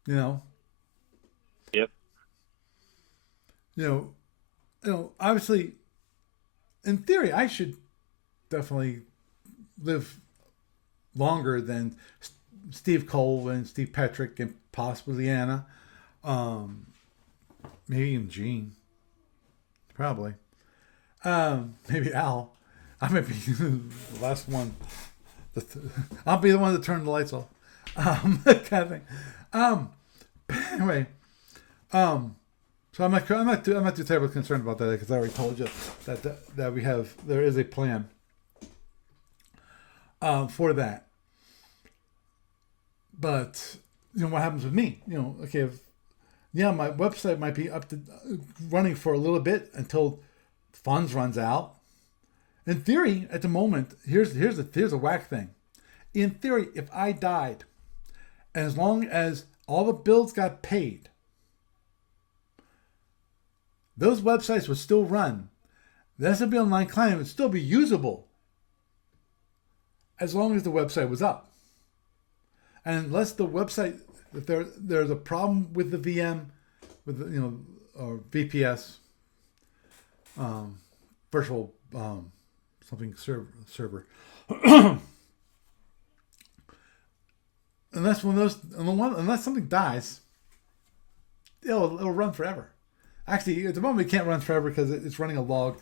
You know? Yep. You know, obviously, in theory, I should definitely live longer than Steve Cole and Steve Petrick and possibly Anna. Maybe even Gene. Probably. Maybe Al. I might be the last one. I'll be the one to turn the lights off. Kind of thing. Anyway, so I'm not too terribly concerned about that because I already told you that there is a plan for that. But what happens with me? Okay, my website might be up to running for a little bit until funds runs out. In theory, at the moment, here's a whack thing. In theory, if I died, and as long as all the bills got paid, those websites would still run. The S&P Online client would still be usable as long as the website was up. And unless the website, if there's a problem with the VM, with or VPS, virtual something server. Unless something dies, it'll run forever. Actually, at the moment it can't run forever because it's running a log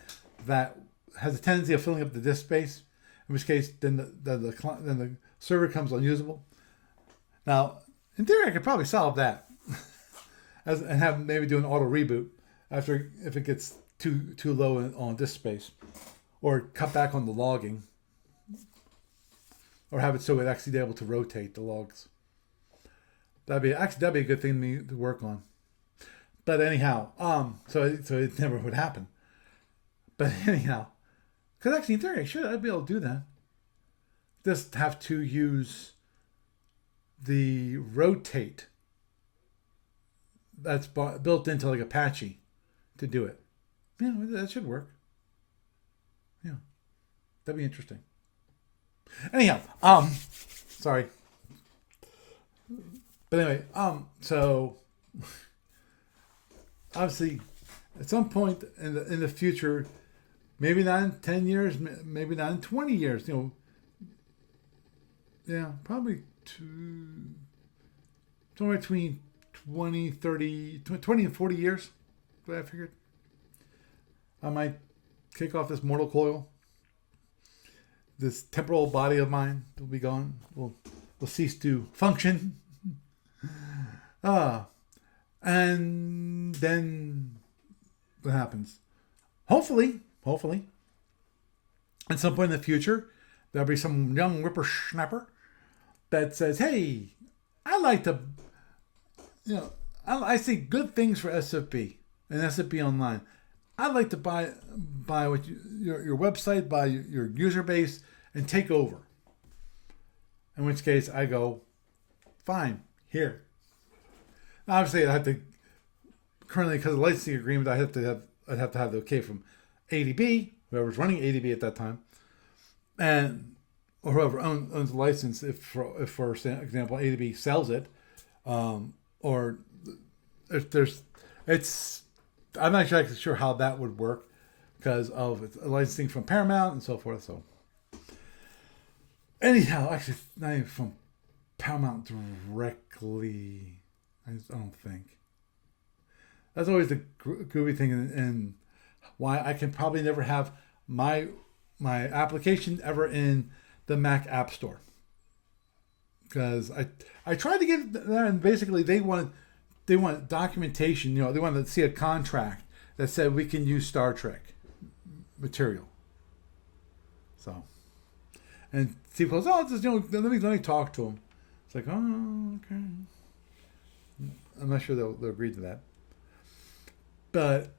that has a tendency of filling up the disk space. In which case, then the server becomes unusable. Now, in theory, I could probably solve that, and have maybe do an auto reboot if it gets too low on disk space. Or cut back on the logging. Or have it so it actually be able to rotate the logs. That'd be a good thing to work on. But anyhow, so it never would happen. But anyhow, because actually in theory I'd be able to do that. Just have to use the rotate that's built into like Apache to do it. Yeah, that should work. Yeah, that'd be interesting. Anyhow, sorry, but anyway, so obviously, at some point in the future, maybe not in 10 years, maybe not in 20 years, yeah, probably somewhere between 20 and 40 years. What I figured, I might kick off this mortal coil. This temporal body of mine will be gone. Will cease to function. And then what happens? Hopefully, at some point in the future, there'll be some young whippersnapper that says, "Hey, I like to, I see good things for SFB and SFB Online. I'd like to buy what your website, buy your user base, and take over." In which case, I go, fine, here. Obviously, I have to currently, because of the licensing agreement, I'd have to have the okay from ADB, whoever's running ADB at that time, or whoever owns the license. If for example ADB sells it, or if I'm not exactly sure how that would work because of licensing from Paramount and so forth. So anyhow, actually, not even from Paramount directly. I don't think. That's always the groovy thing, and why I can probably never have my application ever in the Mac App Store, because I tried to get there, and basically they want documentation. They wanted to see a contract that said we can use Star Trek material. So, and Steve goes, oh, just let me talk to him. It's like, oh, okay. I'm not sure they'll agree to that. But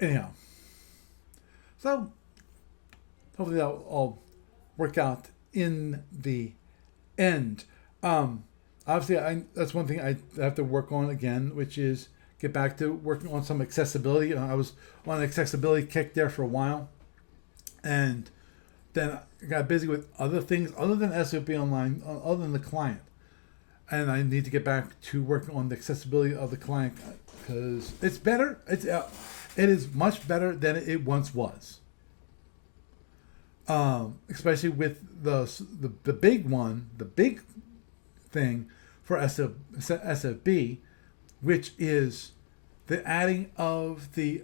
anyhow, so hopefully that'll all work out in the end. Obviously, that's one thing I have to work on again, which is get back to working on some accessibility. I was on an accessibility kick there for a while, and then I got busy with other things other than SOP Online, other than the client. And I need to get back to working on the accessibility of the client, because it's better. It is much better than it once was. Especially with the big one, the big thing for SFB, which is the adding of the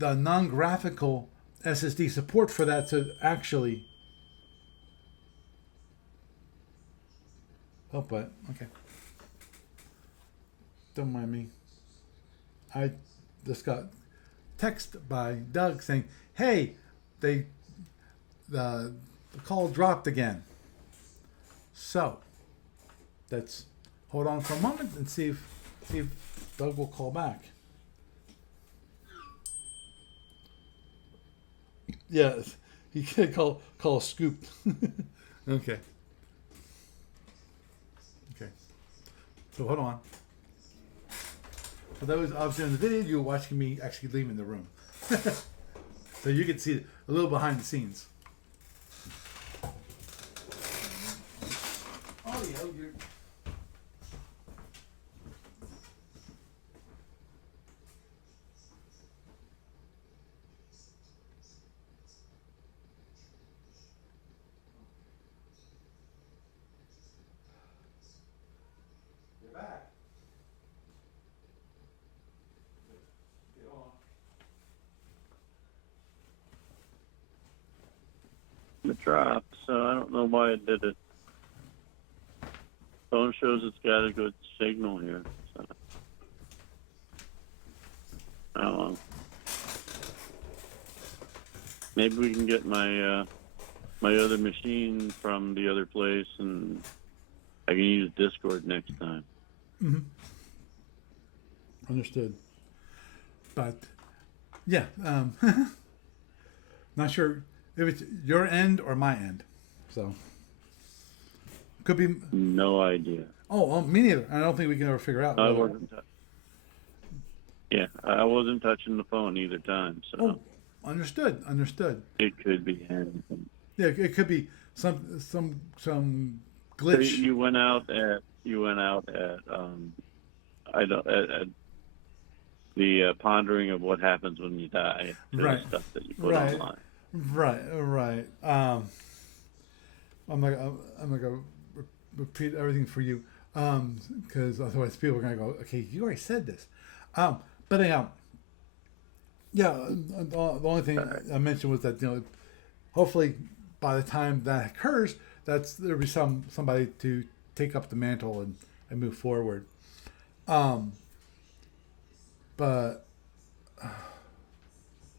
non-graphical SSD support for that to actually. Oh, but okay. Don't mind me. I just got text by Doug saying, "Hey, the call dropped again." So let's hold on for a moment and see if Doug will call back. Yes, he can call Scoop. Okay. So hold on. For those obviously in the video, you're watching me actually leaving the room. So you can see a little behind the scenes. Audio, you're back. Get on. It dropped, so I don't know why it did it. Phone shows it's got a good signal here. So. I don't know. Maybe we can get my my other machine from the other place, and I can use Discord next time. Mm-hmm. Understood. But yeah, not sure if it's your end or my end. So could be. No idea. Oh, well, me neither. I don't think we can ever figure out. I wasn't. Yeah, I wasn't touching the phone either time. So. Oh, understood. It could be anything. Yeah, it could be some glitch. So you went out at the pondering of what happens when you die. Right. Stuff that you put online. Right. I'm not gonna repeat everything for you, because otherwise people are gonna go, okay, you already said this. But anyhow, yeah. The only thing I mentioned was that hopefully by the time that occurs, there'll be somebody to take up the mantle and move forward. But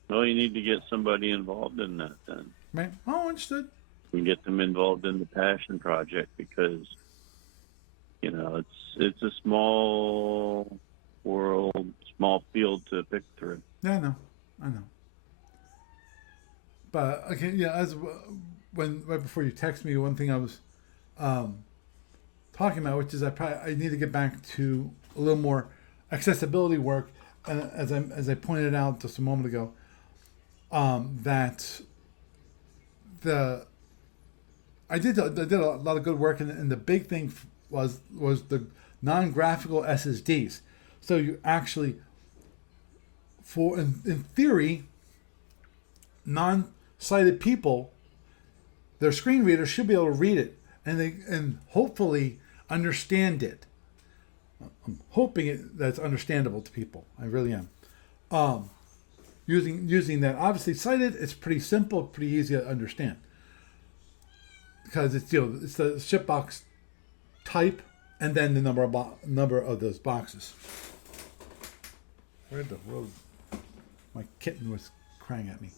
well, you need to get somebody involved in that then. Right. Oh, understood. And get them involved in the passion project, because it's a small world, small field to pick through. Yeah, I know. But okay, yeah. As right before you text me, one thing I was talking about, which is I need to get back to a little more accessibility work, as I pointed out just a moment ago, that I did a lot of good work, and the big thing was the non-graphical SSDs. So you actually, in theory, non-sighted people, their screen readers should be able to read it and hopefully understand it. I'm hoping that's understandable to people. I really am. Using that, obviously sighted, it's pretty simple, pretty easy to understand. because it's it's the ship box type and then the number of those boxes. Where the world? My kitten was crying at me.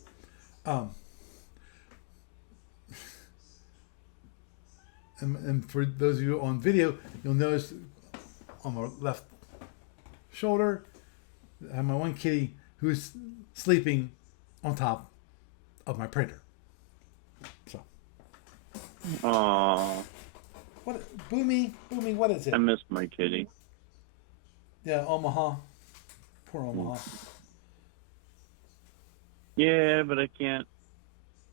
And for those of you on video, you'll notice on my left shoulder, I have my one kitty who's sleeping on top of my printer. So. Aww. What, Boomy, what is it? I miss my kitty. Yeah, Omaha. Poor Omaha. Yeah, but I can't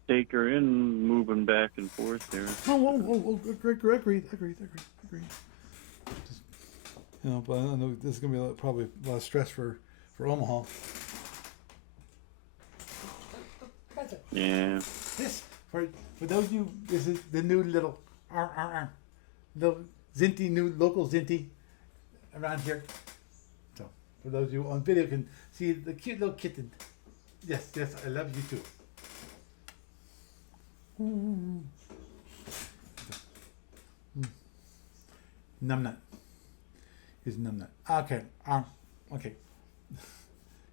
take her in, moving back and forth there. Agreed. Just, but I know this is going to be probably a lot of stress for Omaha. Yeah. This, for those of you, this is the new little little Zinty, new local Zinty around here. So, for those of you on video can see the cute little kitten. Yes, I love you too. Numbnut. He's Numbnut. Okay. Okay.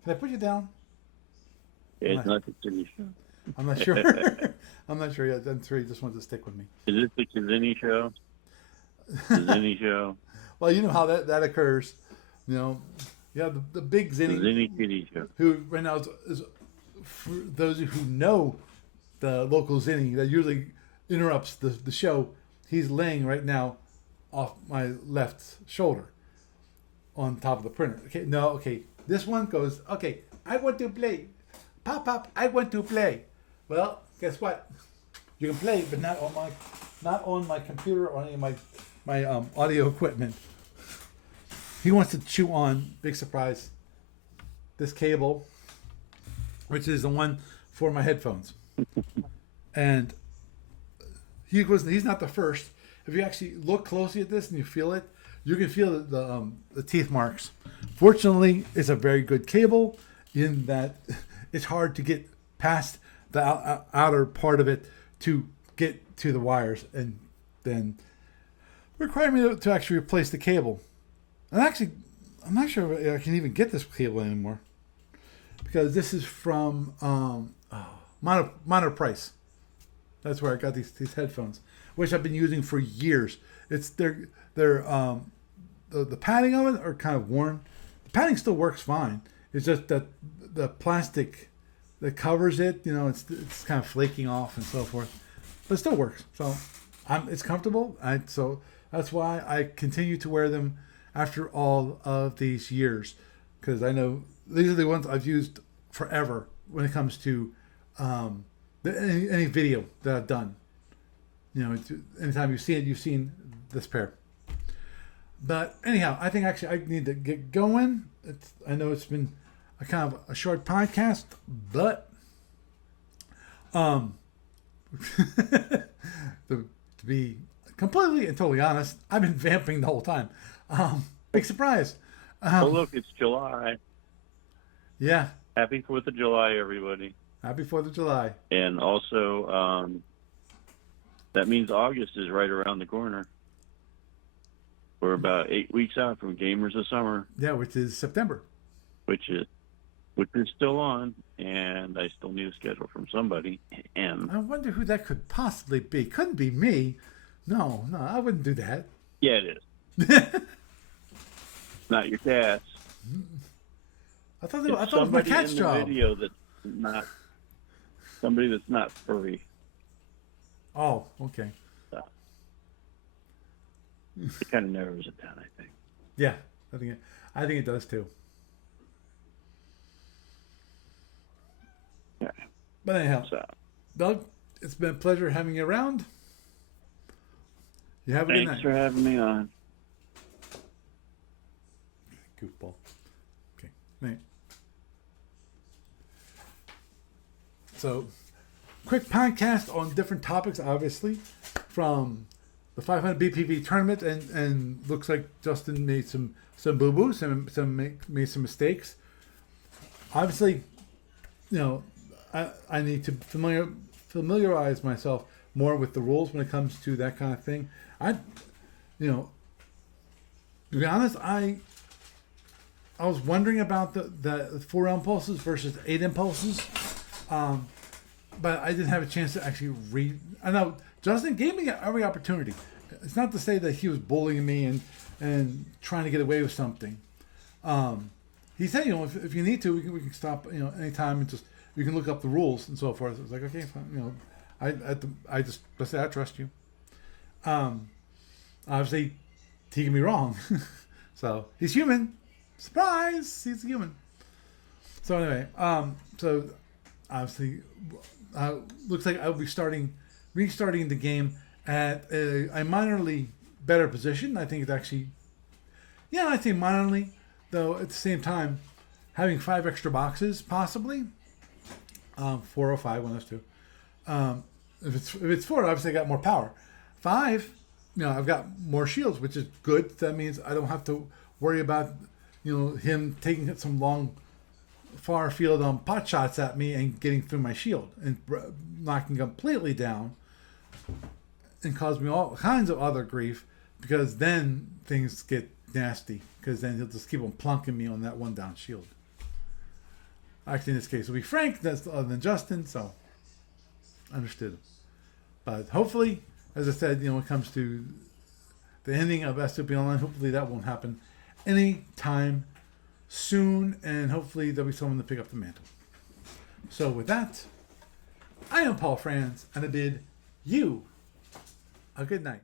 Can I put you down? Yeah, it's not the Kizini show. I'm not sure. I'm not sure yet. I'm sure he just wants to stick with me. Is this the Kizini show? Kizini show. Well, you know how that occurs. You have the big Zinni. Kizini Kitty show. Who right now is for those who know the local Zinni that usually interrupts the show. He's laying right now off my left shoulder on top of the printer. Okay. This one goes, okay, I want to play. Pop, I want to play. Well, guess what? You can play, but not on my computer or any of my audio equipment. He wants to chew on, big surprise, this cable, which is the one for my headphones. And he's not the first. If you actually look closely at this and you feel it, you can feel the teeth marks. Fortunately, it's a very good cable in that it's hard to get past the outer part of it to get to the wires, and then require me to actually replace the cable. And actually, I'm not sure if I can even get this cable anymore because this is from Mono Price. That's where I got these headphones, which I've been using for years. It's the padding of it are kind of worn. The padding still works fine. It's just that the plastic that covers it, it's kind of flaking off and so forth, but it still works. So it's comfortable. So that's why I continue to wear them after all of these years, because I know these are the ones I've used forever when it comes to any video that I've done. Anytime you see it, you've seen this pair. But anyhow, I think actually I need to get going. I know it's been a kind of a short podcast, but to be completely and totally honest, I've been vamping the whole time. Big surprise. Well, look, it's July. Yeah. Happy 4th of July, everybody. Happy 4th of July. And also, that means August is right around the corner. We're about 8 weeks out from Gamers of Summer. Yeah, which is September. Which is still on, and I still need a schedule from somebody. And I wonder who that could possibly be. Couldn't be me. No, I wouldn't do that. Yeah, it is. Not your cats. I thought it was my cat's job. Video that's not somebody that's not furry. Oh, okay. So, it kind of narrows it down, I think. Yeah, I think it does too. Yeah. But anyhow, Doug, it's been a pleasure having you around. You have a good night. Thanks for having me on. Goofball. Okay. Night. So, quick podcast on different topics, obviously, from the 500 BPV tournament, and looks like Justin made some boo-boos, made some mistakes. Obviously, I need to familiarize myself more with the rules when it comes to that kind of thing. To be honest, I was wondering about the 4 impulses versus 8 impulses, but I didn't have a chance to actually read. I know Justin gave me every opportunity. It's not to say that he was bullying me and trying to get away with something. He said, if you need to, we can stop, anytime and just you can look up the rules and so forth. I was like, okay, fine. I said I trust you. Obviously, he can be wrong. So he's human. Surprise, he's human. So anyway, so obviously, looks like I'll be restarting the game at a minorly better position. I think it's actually, I think minorly, though at the same time, having 5 extra boxes possibly, 4 or 5, one of those two. If it's 4, obviously I got more power. 5, I've got more shields, which is good. That means I don't have to worry about him taking some long, far field pot shots at me and getting through my shield and knocking completely down and cause me all kinds of other grief, because then things get nasty, because then he'll just keep on plunking me on that 1 down shield. Actually, in this case, it'll be Frank that's other than Justin, so understood. But hopefully, as I said, when it comes to the ending of S2P Online, hopefully that won't happen anytime soon, and hopefully there'll be someone to pick up the mantle. So with that, I am Paul Franz, and I bid you a good night.